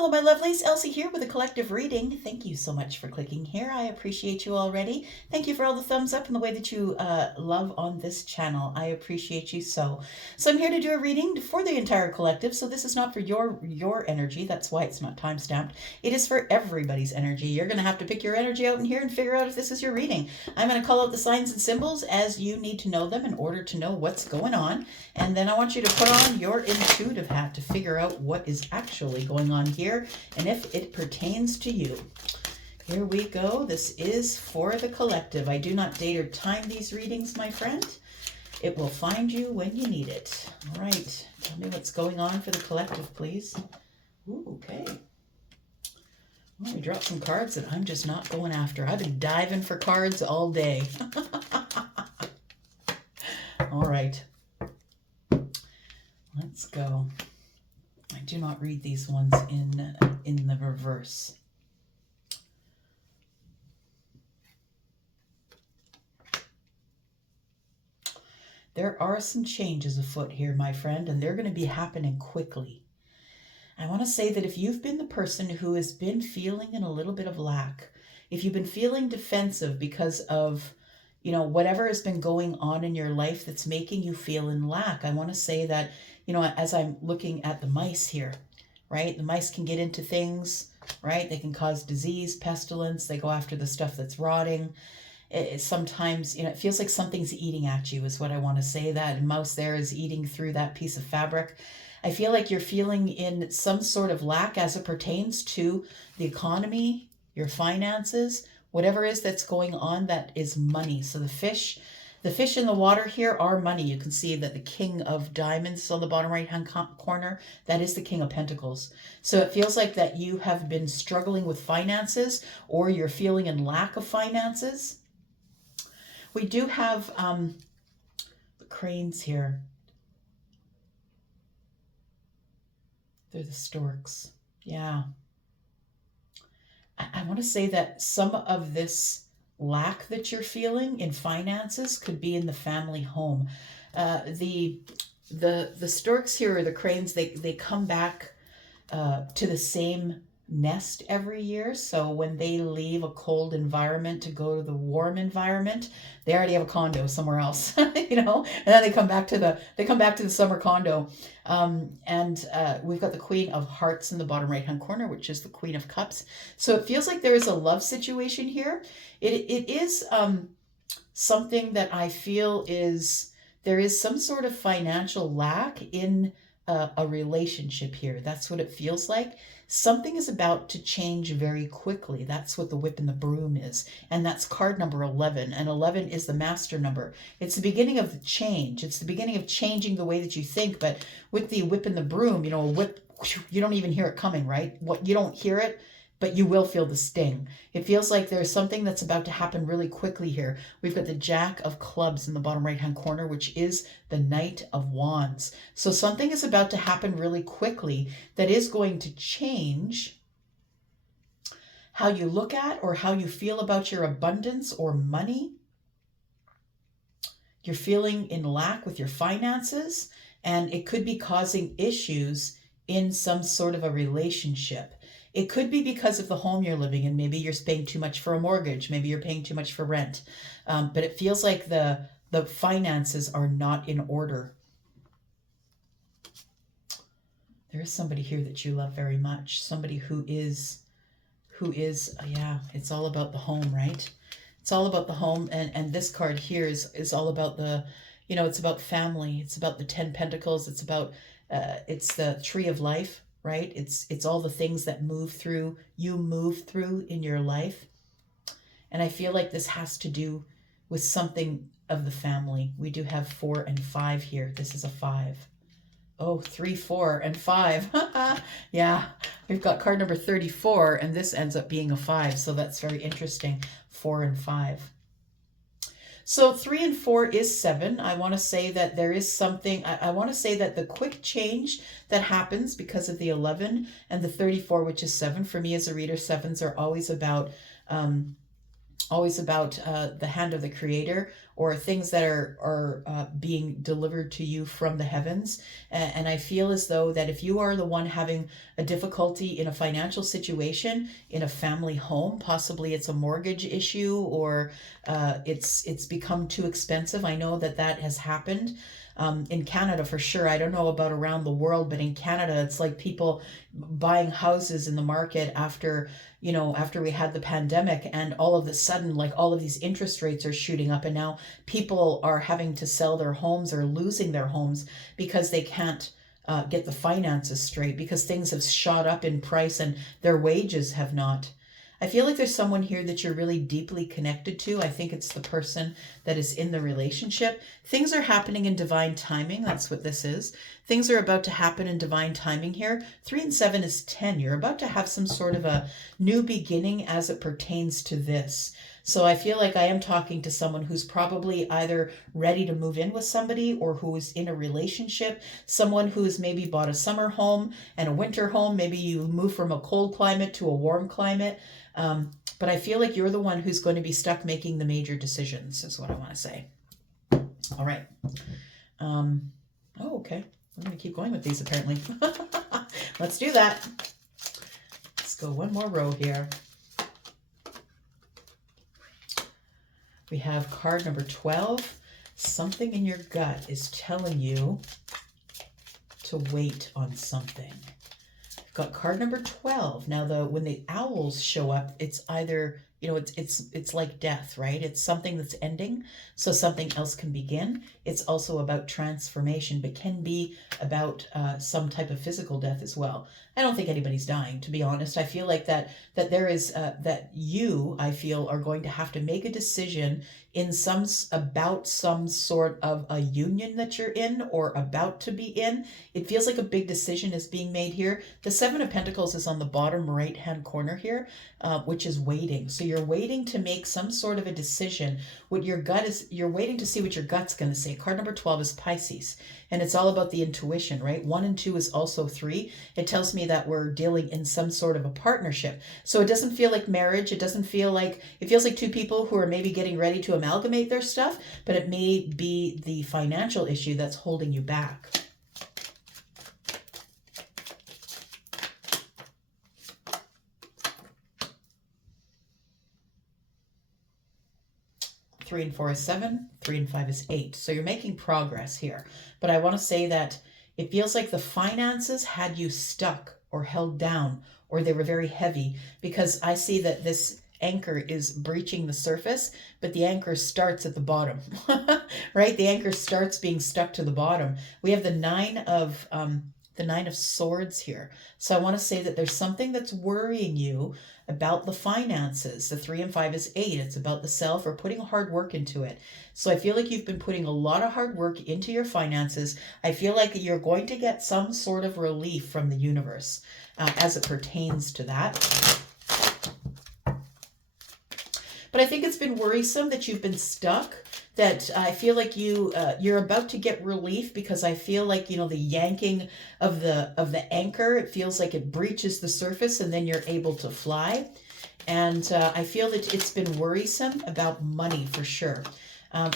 Hello, my lovelies. Elsie here with a collective reading. Thank you so much for clicking here. I appreciate you already. Thank you for all the thumbs up and the way that you love on this channel. I appreciate you so. So I'm here to do a reading for the entire collective. So this is not for your energy. That's why it's not time stamped. It is for everybody's energy. You're going to have to pick your energy out in here and figure out if this is your reading. I'm going to call out the signs and symbols as you need to know them in order to know what's going on. And then I want you to put on your intuitive hat to figure out what is actually going on here and if it pertains to you. Here we go. This is for the collective. I do not date or time these readings, my friend. It will find you when you need it. All right. Tell me what's going on for the collective, please. Ooh, okay. Well, we dropped some cards that I'm just not going after. I've been diving for cards all day. All right. Let's go. I do not read these ones in the reverse. There are some changes afoot here, my friend, and they're going to be happening quickly. I want to say that if you've been the person who has been feeling in a little bit of lack, if you've been feeling defensive because of, whatever has been going on in your life that's making you feel in lack, I want to say that, as I'm looking at the mice here, right? The mice can get into things, right? They can cause disease, pestilence. They go after the stuff that's rotting. Sometimes, it feels like something's eating at you is what I want to say. That mouse there is eating through that piece of fabric. I feel like you're feeling in some sort of lack as it pertains to the economy, your finances, whatever it is that's going on that is money. So the fish in the water here are money. You can see that the King of Diamonds on the bottom right-hand corner, that is the King of Pentacles. So it feels like that you have been struggling with finances or you're feeling in lack of finances. We do have the cranes here. They're the storks. Yeah. I want to say that some of this lack that you're feeling in finances could be in the family home. The storks here, or the cranes, they come back to the same nest every year. So when they leave a cold environment to go to the warm environment, they already have a condo somewhere else, and then they come back to the summer condo. We've got the Queen of Hearts in the bottom right hand corner, which is the Queen of Cups. So it feels like there is a love situation here. It is something that I feel is there is some sort of financial lack in a relationship here. That's what it feels like. Something is about to change very quickly. That's what the whip and the broom is. And that's card number 11. And 11 is the master number. It's the beginning of the change. It's the beginning of changing the way that you think. But with the whip and the broom, a whip, you don't even hear it coming, right? You don't hear it, but you will feel the sting. It feels like there's something that's about to happen really quickly here. We've got the Jack of Clubs in the bottom right-hand corner, which is the Knight of Wands. So something is about to happen really quickly that is going to change how you look at or how you feel about your abundance or money. You're feeling in lack with your finances, and it could be causing issues in some sort of a relationship. It could be because of the home you're living in. Maybe you're paying too much for a mortgage. Maybe you're paying too much for rent. But it feels like the finances are not in order. There is somebody here that you love very much. Somebody who is, yeah, it's all about the home, right? It's all about the home. And this card here is all about the, it's about family. It's about the 10 Pentacles. It's about, it's the Tree of Life. Right? It's all the things that you move through in your life. And I feel like this has to do with something of the family. We do have 4 and 5 here. This is a 5. Oh, 3, 4, and 5. Yeah, we've got card number 34, and this ends up being a 5. So that's very interesting. 4 and 5. So 3 and 4 is 7. I want to say that there is something, I want to say that the quick change that happens because of the 11 and the 34, which is 7, for me as a reader, 7s are always about always about the hand of the creator, or things that are being delivered to you from the heavens. And I feel as though that if you are the one having a difficulty in a financial situation in a family home, possibly it's a mortgage issue, or it's become too expensive. I know that that has happened. In Canada for sure. I don't know about around the world, but in Canada, it's like people buying houses in the market after, after we had the pandemic, and all of a sudden, like, all of these interest rates are shooting up, and now people are having to sell their homes or losing their homes because they can't get the finances straight, because things have shot up in price and their wages have not. I feel like there's someone here that you're really deeply connected to. I think it's the person that is in the relationship. Things are happening in divine timing. That's what this is. Things are about to happen in divine timing here. 3 and 7 is 10. You're about to have some sort of a new beginning as it pertains to this. So I feel like I am talking to someone who's probably either ready to move in with somebody, or who is in a relationship, someone who has maybe bought a summer home and a winter home. Maybe you move from a cold climate to a warm climate. But I feel like you're the one who's going to be stuck making the major decisions, is what I want to say. All right. Okay. I'm going to keep going with these, apparently. Let's do that. Let's go one more row here. We have card number 12. Something in your gut is telling you to wait on something. Got card number 12. Now, when the owls show up, it's either, it's like death, right? It's something that's ending, so something else can begin. It's also about transformation, but can be about some type of physical death as well. I don't think anybody's dying, to be honest. I feel like that there is that you, I feel, are going to have to make a decision about some sort of a union that you're in or about to be in. It feels like a big decision is being made here. The 7 of Pentacles is on the bottom right hand corner here, which is waiting. So you're waiting to make some sort of a decision. What your gut is, you're waiting to see what your gut's going to say. Card number 12 is Pisces, and it's all about the intuition, right? 1 and 2 is also 3. It tells me that we're dealing in some sort of a partnership. So it doesn't feel like marriage. It feels like two people who are maybe getting ready to amalgamate their stuff, but it may be the financial issue that's holding you back. Three and 4 is 7, 3 and 5 is 8. So you're making progress here. But I want to say that it feels like the finances had you stuck or held down, or they were very heavy, because I see that this anchor is breaching the surface, but the anchor starts at the bottom, right? The anchor starts being stuck to the bottom. We have the 9 of Swords here. So I want to say that there's something that's worrying you about the finances. The 3 and 5 is 8. It's about the self, or putting hard work into it. So I feel like you've been putting a lot of hard work into your finances. I feel like you're going to get some sort of relief from the universe as it pertains to that. But I think it's been worrisome that you've been stuck, that I feel like you're about to get relief, because I feel like, the yanking of the anchor, it feels like it breaches the surface and then you're able to fly. And I feel that it's been worrisome about money for sure.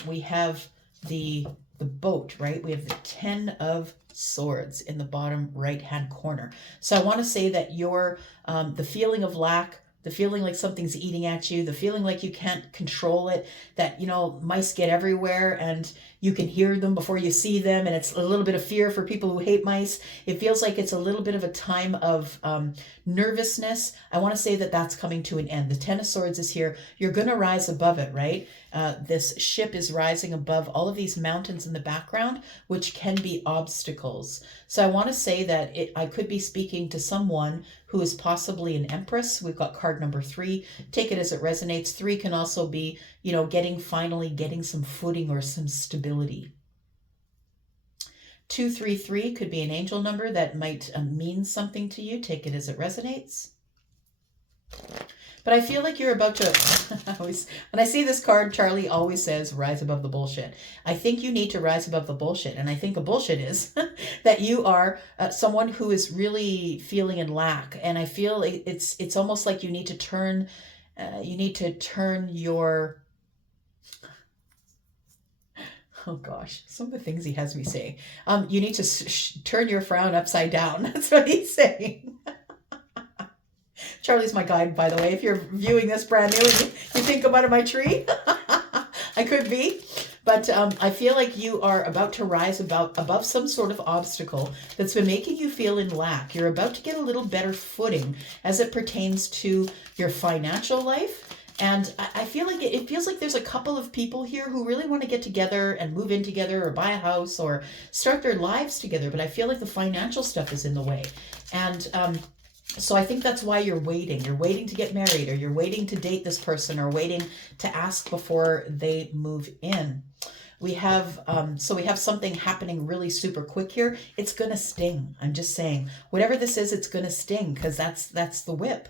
We have the boat, right? We have the 10 of Swords in the bottom right hand corner. So I want to say that the feeling of lack, the feeling like something's eating at you, the feeling like you can't control it, that, mice get everywhere and you can hear them before you see them, and it's a little bit of fear for people who hate mice. It feels like it's a little bit of a time of nervousness. I want to say that that's coming to an end. The 10 of Swords is here. You're going to rise above it, right? This ship is rising above all of these mountains in the background, which can be obstacles. So I want to say that I could be speaking to someone who is possibly an Empress. We've got card number 3. Take it as it resonates. 3 can also be, finally getting some footing or some stability. 233 could be an angel number that might mean something to you. Take it as it resonates. But I feel like you're about to, when I see this card, Charlie always says, rise above the bullshit. I think you need to rise above the bullshit. And I think the bullshit is that you are someone who is really feeling in lack. And I feel it's almost like you need to turn You need to turn your, oh gosh, some of the things he has me saying. You need to turn your frown upside down. That's what he's saying. Charlie's my guide, by the way. If you're viewing this brand new and you think I'm out of my tree, I could be. But I feel like you are about to rise above some sort of obstacle that's been making you feel in lack. You're about to get a little better footing as it pertains to your financial life. And I feel like it feels like there's a couple of people here who really want to get together and move in together or buy a house or start their lives together. But I feel like the financial stuff is in the way. And so I think that's why you're waiting. You're waiting to get married, or you're waiting to date this person, or waiting to ask before they move in. We have so we have something happening really super quick here. It's gonna sting. I'm just saying, whatever this is, it's gonna sting, because that's the whip,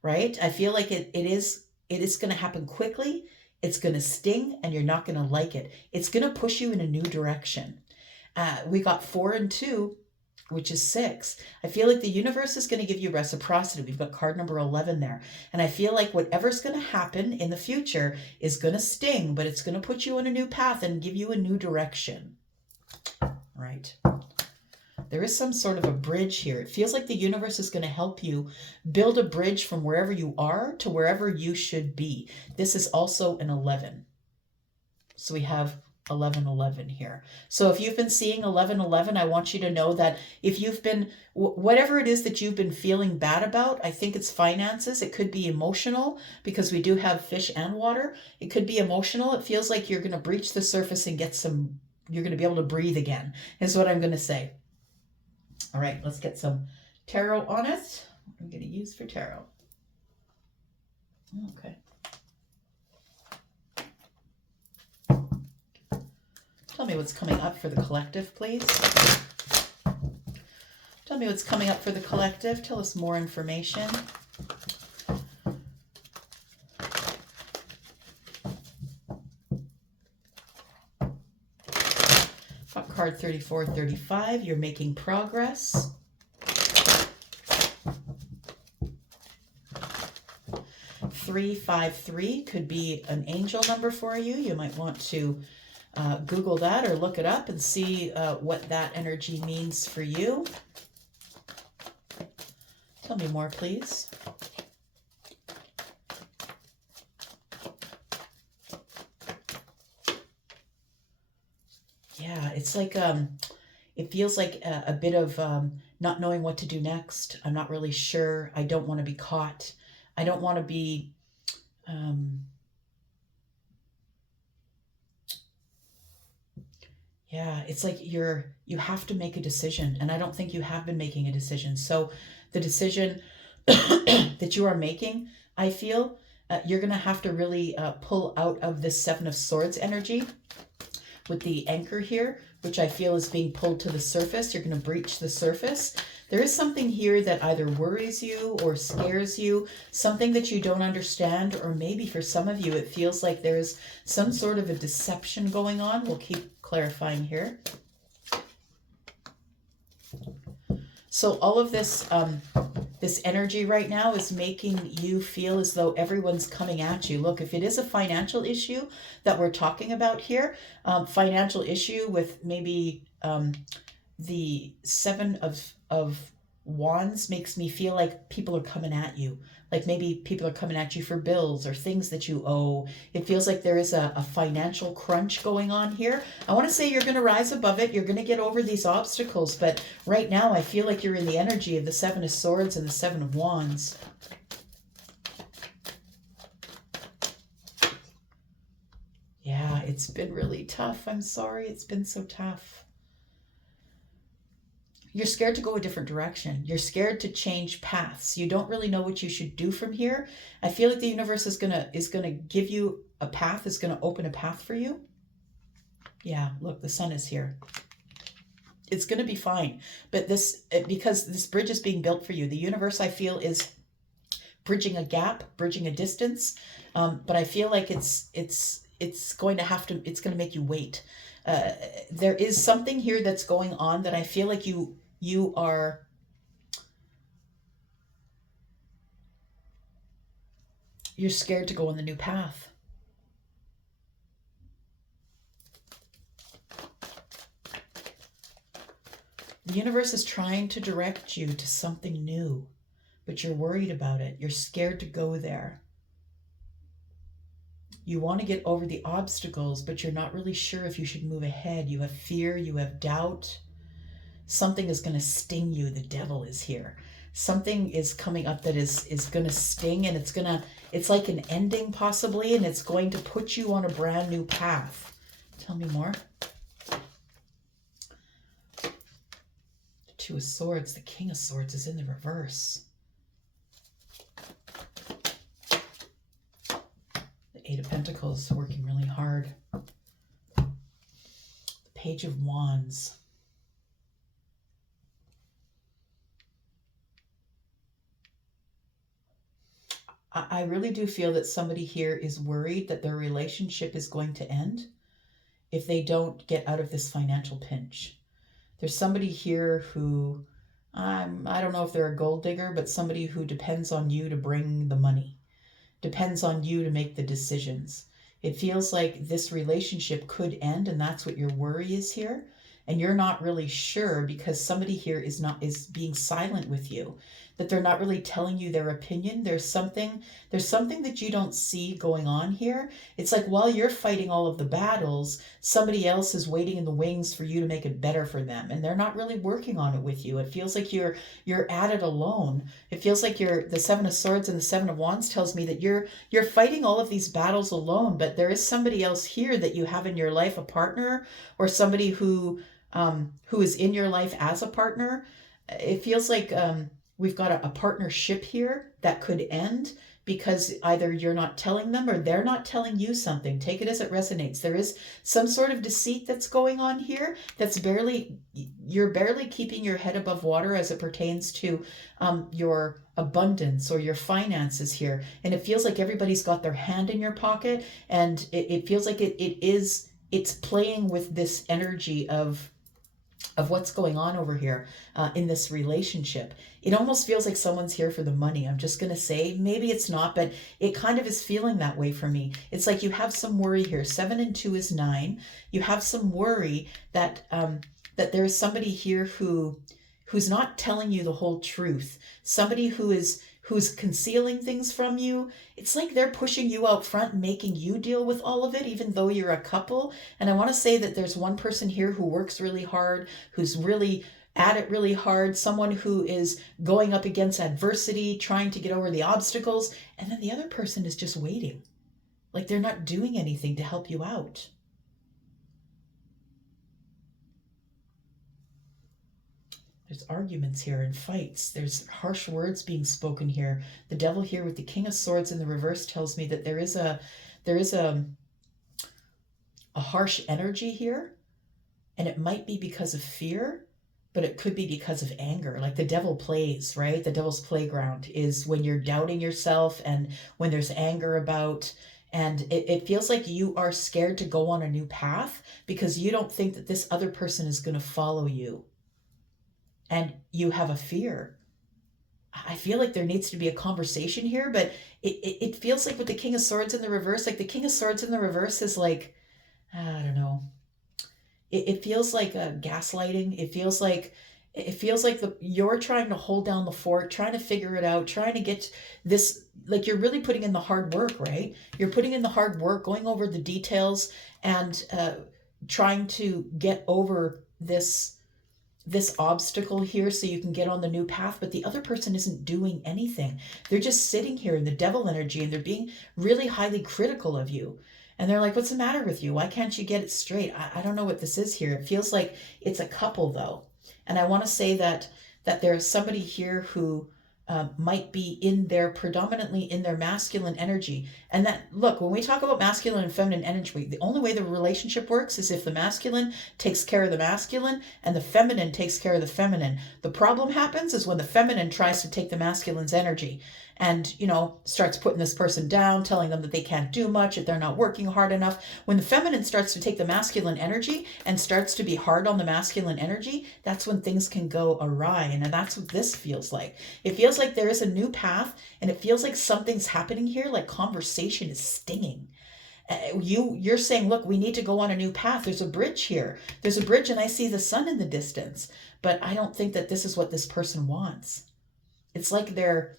right? I feel like it is gonna happen quickly. It's gonna sting, and you're not gonna like it. It's gonna push you in a new direction. We got 4 and 2, which is 6. I feel like the universe is going to give you reciprocity. We've got card number 11 there. And I feel like whatever's going to happen in the future is going to sting, but it's going to put you on a new path and give you a new direction. Right. There is some sort of a bridge here. It feels like the universe is going to help you build a bridge from wherever you are to wherever you should be. This is also an 11. So we have 1111 here. So if you've been seeing 1111, I want you to know that if you've been, whatever it is that you've been feeling bad about, I think it's finances. It could be emotional, because we do have fish and water. It could be emotional. It feels like you're going to breach the surface and you're going to be able to breathe again, is what I'm going to say. All right, let's get some tarot on it. What I'm going to use for tarot. Okay. Tell me what's coming up for the collective, please. Tell me what's coming up for the collective. Tell us more information. Got card 3435. You're making progress. Three, 5, 3 could be an angel number for you. You might want to Google that or look it up and see what that energy means for you. Tell me more, please. Yeah, it's like, it feels like a bit of not knowing what to do next. I'm not really sure. I don't want to be caught. I don't want to be... Yeah, it's like you have to make a decision, and I don't think you have been making a decision. So the decision that you are making, I feel, you're going to have to really pull out of this 7 of Swords energy with the anchor here, which I feel is being pulled to the surface. You're going to breach the surface. There is something here that either worries you or scares you, something that you don't understand, or maybe for some of you it feels like there's some sort of a deception going on. We'll keep clarifying here. So all of this this energy right now is making you feel as though everyone's coming at you. Look, if it is a financial issue that we're talking about here, financial issue with maybe the 7 of Wands makes me feel like people are coming at you. Like maybe people are coming at you for bills or things that you owe. It feels like there is a financial crunch going on here. I want to say you're going to rise above it. You're going to get over these obstacles. But right now I feel like you're in the energy of the 7 of Swords and the 7 of Wands. Yeah, it's been really tough. I'm sorry. It's been so tough. You're scared to go a different direction. You're scared to change paths. You don't really know what you should do from here. I feel like the universe is gonna give you a path, is gonna open a path for you. Yeah, look, the sun is here. It's gonna be fine. But because this bridge is being built for you, the universe, I feel, is bridging a gap, bridging a distance. But I feel like it's going to make you wait. There is something here that's going on that I feel like you are You're scared to go on the new path. The universe is trying to direct you to something new, but you're worried about it. You're scared to go there. You want to get over the obstacles, but you're not really sure if you should move ahead. You have fear, you have doubt. Something is going to sting you. The devil is here. Something is coming up that is going to sting, and it's like an ending possibly, and it's going to put you on a brand new path. Tell me more. The Two of Swords, the King of Swords is in the reverse. The Eight of Pentacles is working really hard. The Page of Wands. I really do feel that somebody here is worried that their relationship is going to end if they don't get out of this financial pinch. There's somebody here who, I don't know if they're a gold digger, but somebody who depends on you to bring the money, depends on you to make the decisions. It feels like this relationship could end, and that's what your worry is here. And you're not really sure because somebody here is being silent with you, that they're not really telling you their opinion. There's something that you don't see going on here. It's like while you're fighting all of the battles, somebody else is waiting in the wings for you to make it better for them, and they're not really working on it with you. It feels like you're at it alone. It feels like the Seven of Swords and the Seven of Wands tells me that you're fighting all of these battles alone, but there is somebody else here that you have in your life, a partner, or somebody who is in your life as a partner. It feels like we've got a partnership here that could end because either you're not telling them or they're not telling you something. Take it as it resonates. There is some sort of deceit that's going on here you're barely keeping your head above water as it pertains to your abundance or your finances here. And it feels like everybody's got their hand in your pocket, and it feels like it's playing with this energy of what's going on over here in this relationship. It almost feels like someone's here for the money. I'm just going to say, maybe it's not, but it kind of is feeling that way for me. It's like you have some worry here. 7 and 2 is 9. You have some worry that there is somebody here who's not telling you the whole truth. Somebody who's concealing things from you. It's like they're pushing you out front and making you deal with all of it, even though you're a couple. And I want to say that there's one person here who works really hard, who's really at it really hard, someone who is going up against adversity, trying to get over the obstacles, and then the other person is just waiting. Like they're not doing anything to help you out. There's arguments here and fights. There's harsh words being spoken here. The devil here with the King of Swords in the reverse tells me that there is a harsh energy here, and it might be because of fear, but it could be because of anger. Like the devil plays, right? The devil's playground is when you're doubting yourself and when there's anger about. And it feels like you are scared to go on a new path because you don't think that this other person is going to follow you. And you have a fear. I feel like there needs to be a conversation here, but it feels like with the King of Swords in the reverse, like the King of Swords in the reverse is like, I don't know. It feels like gaslighting. It feels like you're trying to hold down the fort, trying to figure it out, trying to get this, like you're really putting in the hard work, right? You're putting in the hard work, going over the details and trying to get over this obstacle here so you can get on the new path, but the other person isn't doing anything. They're just sitting here in the devil energy and they're being really highly critical of you. And they're like, what's the matter with you? Why can't you get it straight? I don't know what this is here. It feels like it's a couple though. And I want to say that there's somebody here who might be predominantly in their masculine energy. And that, look, when we talk about masculine and feminine energy, the only way the relationship works is if the masculine takes care of the masculine and the feminine takes care of the feminine. The problem happens is when the feminine tries to take the masculine's energy. and, starts putting this person down, telling them that they can't do much, that they're not working hard enough. When the feminine starts to take the masculine energy and starts to be hard on the masculine energy, that's when things can go awry. And that's what this feels like. It feels like there is a new path, and it feels like something's happening here, like conversation is stinging. You're saying, look, we need to go on a new path. There's a bridge here. There's a bridge, and I see the sun in the distance, but I don't think that this is what this person wants. It's like they're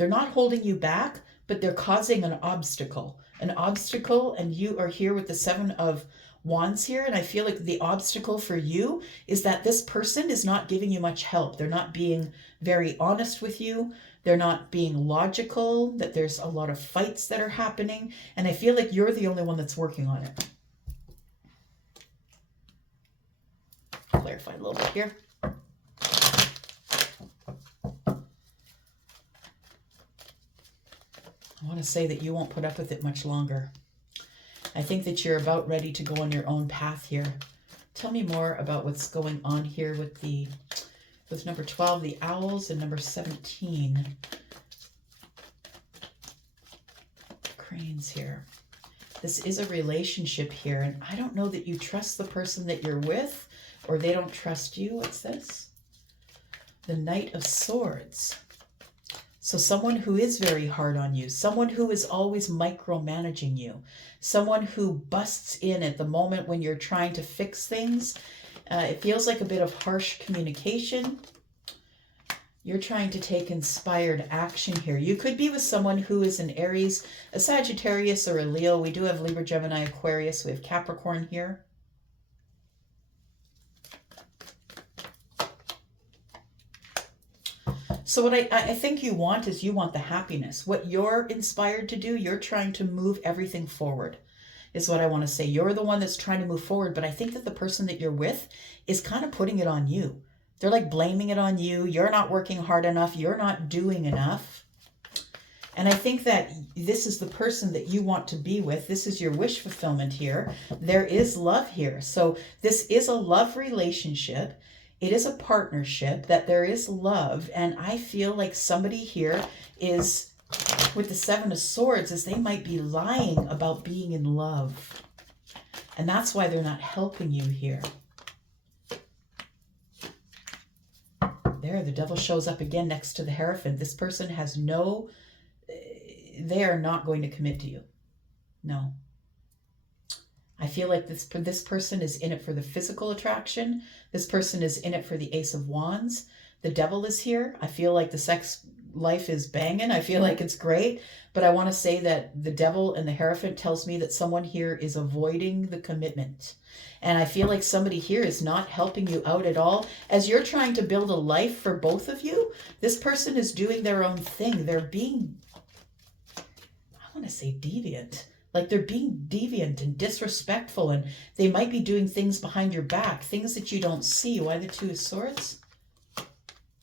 not holding you back, but they're causing an obstacle, and you are here with the 7 of Wands here. And I feel like the obstacle for you is that this person is not giving you much help. They're not being very honest with you. They're not being logical, that there's a lot of fights that are happening. And I feel like you're the only one that's working on it. Clarify a little bit here. I want to say that you won't put up with it much longer. I think that you're about ready to go on your own path here. Tell me more about what's going on here with number 12, the owls, and number 17, cranes here. This is a relationship here, and I don't know that you trust the person that you're with, or they don't trust you. What's this? The Knight of Swords. So someone who is very hard on you, someone who is always micromanaging you, someone who busts in at the moment when you're trying to fix things. It feels like a bit of harsh communication. You're trying to take inspired action here. You could be with someone who is an Aries, a Sagittarius, or a Leo. We do have Libra, Gemini, Aquarius. We have Capricorn here. So what I think you want is you want the happiness. What you're inspired to do, you're trying to move everything forward, is what I want to say. You're the one that's trying to move forward, but I think that the person that you're with is kind of putting it on you. They're like blaming it on you. You're not working hard enough. You're not doing enough. And I think that this is the person that you want to be with. This is your wish fulfillment here. There is love here. So this is a love relationship. It is a partnership, that there is love. And I feel like somebody here is, with the 7 of Swords, is they might be lying about being in love. And that's why they're not helping you here. There, the Devil shows up again next to the Hierophant. This person has they are not going to commit to you. No. I feel like this person is in it for the physical attraction. This person is in it for the Ace of Wands. The Devil is here. I feel like the sex life is banging. I feel like it's great. But I want to say that the Devil and the Hierophant tells me that someone here is avoiding the commitment. And I feel like somebody here is not helping you out at all. As you're trying to build a life for both of you, this person is doing their own thing. They're being, I want to say deviant. Like they're being deviant and disrespectful, and they might be doing things behind your back, things that you don't see. Why the 2 of Swords?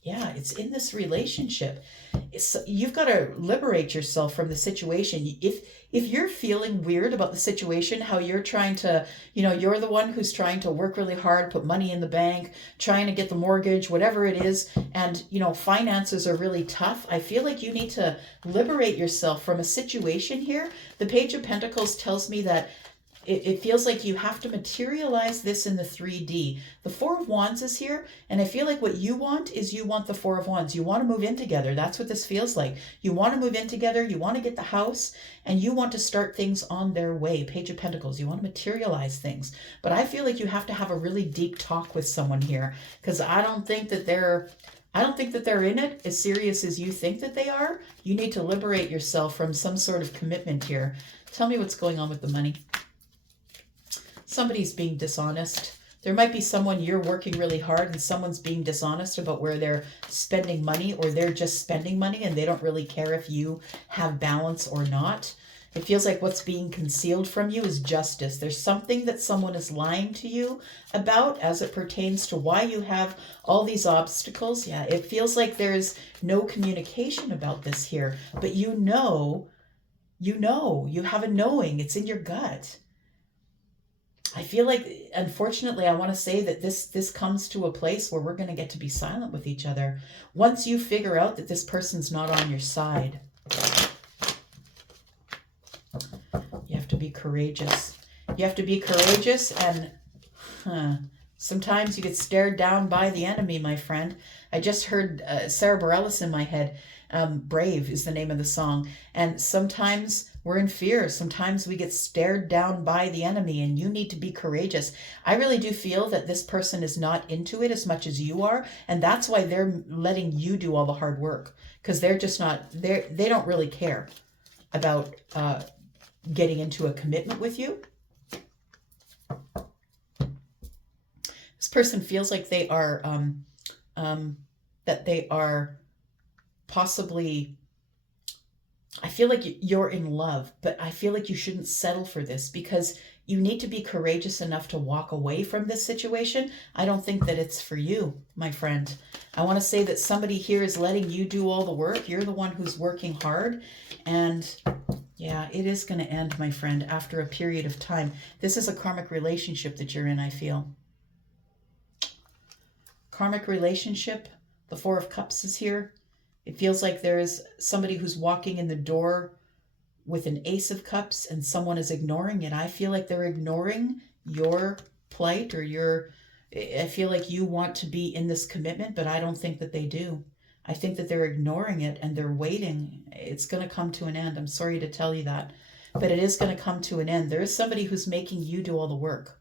Yeah, it's in this relationship. You've got to liberate yourself from the situation. If you're feeling weird about the situation, how you're trying to, you're the one who's trying to work really hard, put money in the bank, trying to get the mortgage, whatever it is, and, finances are really tough. I feel like you need to liberate yourself from a situation here. The Page of Pentacles tells me that it feels like you have to materialize this in the 3D. The 4 of Wands is here, and I feel like what you want is you want the 4 of Wands. You want to move in together. That's what this feels like. You want to move in together. You want to get the house, and you want to start things on their way. Page of Pentacles. You want to materialize things. But I feel like you have to have a really deep talk with someone here, because I don't think that they're in it as serious as you think that they are. You need to liberate yourself from some sort of commitment here. Tell me what's going on with the money. Somebody's being dishonest. There might be someone you're working really hard and someone's being dishonest about where they're spending money, or they're just spending money and they don't really care if you have balance or not. It feels like what's being concealed from you is justice. There's something that someone is lying to you about as it pertains to why you have all these obstacles. Yeah, it feels like there's no communication about this here, but you have a knowing. It's in your gut. I feel like, unfortunately, I want to say that this comes to a place where we're going to get to be silent with each other. Once you figure out that this person's not on your side, you have to be courageous. You have to be courageous, and sometimes you get stared down by the enemy, my friend. I just heard Sarah Bareilles in my head. Brave is the name of the song. And sometimes we're in fear. Sometimes we get stared down by the enemy, and you need to be courageous. I really do feel that this person is not into it as much as you are, and that's why they're letting you do all the hard work, because they're just not, they don't really care about getting into a commitment with you. This person feels like they are, that they are possibly, I feel like you're in love, but I feel like you shouldn't settle for this, because you need to be courageous enough to walk away from this situation. I don't think that it's for you, my friend. I want to say that somebody here is letting you do all the work. You're the one who's working hard, and yeah, it is going to end, my friend, after a period of time. This is a karmic relationship that you're in, I feel. Karmic relationship. The Four of Cups is here. It feels like there is somebody who's walking in the door with an Ace of Cups, and someone is ignoring it. I feel like they're ignoring your plight, or I feel like you want to be in this commitment, but I don't think that they do. I think that they're ignoring it and they're waiting. It's going to come to an end. I'm sorry to tell you that, but it is going to come to an end. There is somebody who's making you do all the work.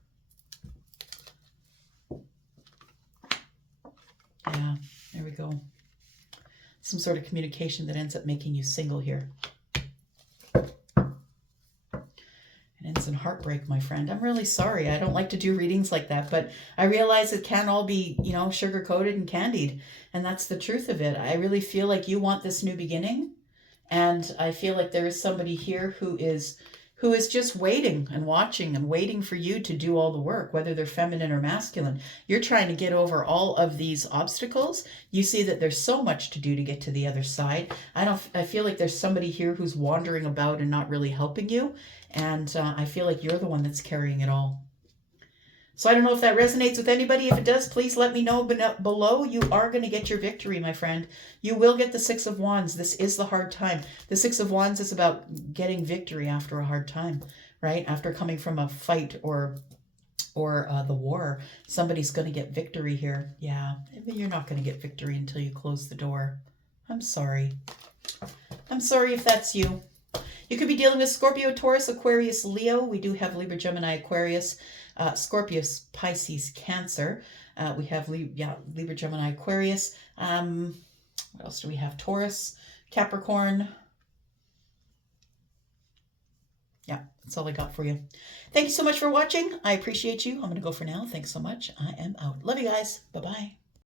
Yeah, there we go. Some sort of communication that ends up making you single here. It ends in heartbreak, my friend. I'm really sorry. I don't like to do readings like that, but I realize it can't all be, sugar-coated and candied. And that's the truth of it. I really feel like you want this new beginning. And I feel like there is somebody here who is just waiting and watching and waiting for you to do all the work, whether they're feminine or masculine. You're trying to get over all of these obstacles. You see that there's so much to do to get to the other side. I feel like there's somebody here who's wandering about and not really helping you. And I feel like you're the one that's carrying it all. So I don't know if that resonates with anybody. If it does, please let me know below. You are going to get your victory, my friend. You will get the Six of Wands. This is the hard time. The Six of Wands is about getting victory after a hard time, right? After coming from a fight or the war, somebody's going to get victory here. Yeah, you're not going to get victory until you close the door. I'm sorry. I'm sorry if that's you. You could be dealing with Scorpio, Taurus, Aquarius, Leo. We do have Libra, Gemini, Aquarius, Scorpio, Pisces, Cancer. We have Libra, Gemini, Aquarius. What else do we have? Taurus, Capricorn. Yeah, that's all I got for you. Thank you so much for watching. I appreciate you. I'm going to go for now. Thanks so much. I am out. Love you guys. Bye-bye.